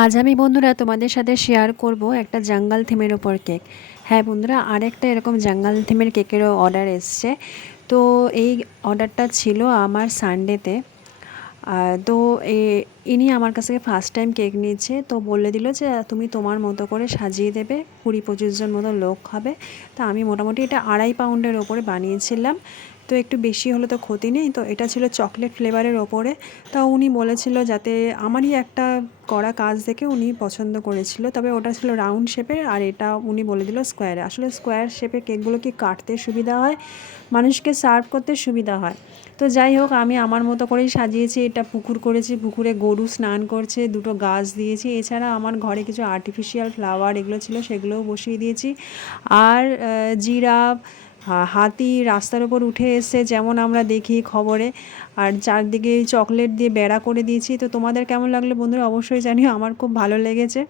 আজ আমি বন্ধুরা তোমাদের সাথে শেয়ার করব একটা জঙ্গল থিমের ওপর কেক। হ্যাঁ বন্ধুরা, আরেকটা এরকম জঙ্গল থিমের কেকেরও অর্ডার এসছে। তো এই অর্ডারটা ছিল আমার সানডেতে। তো ইনি আমার কাছ থেকে ফার্স্ট টাইম কেক নিচ্ছে, তো বলে দিল যে তুমি তোমার মতো করে সাজিয়ে দেবে, 20-25 জন মতো লোক হবে। তা আমি মোটামুটি এটা 2.5 পাউন্ডের ওপরে বানিয়েছিলাম, তো একটু বেশি হলে তো ক্ষতি নেই। তো এটা ছিল চকলেট ফ্লেভারের ওপরে। তা উনি বলেছিল যাতে আমারই একটা করা কাজ দেখে উনি পছন্দ করেছিল, তবে ওটা ছিল রাউন্ড শেপের, আর এটা উনি বলে দিল স্কোয়ারে। আসলে স্কোয়ার শেপের কেকগুলো কি কাটতে সুবিধা হয়, মানুষকে সার্ভ করতে সুবিধা হয়। তো যাই হোক, আমি আমার মতো করেই সাজিয়েছি। এটা পুকুর করেছি, পুকুরে গরু স্নান করছে, দুটো গাছ দিয়েছি। এছাড়া আমার ঘরে কিছু আর্টিফিশিয়াল ফ্লাওয়ার এগুলো ছিল, সেগুলোও বসিয়ে দিয়েছি। আর জিরাফ, হাতি রাস্তার ওপর উঠে এসে যেমন আমরা দেখি খবরে, আর চারদিকে চকলেট দিয়ে বেড়া করে দিয়েছি। তো তোমাদের কেমন লাগলো বন্ধুরা অবশ্যই জানিও, আমার খুব ভালো লেগেছে।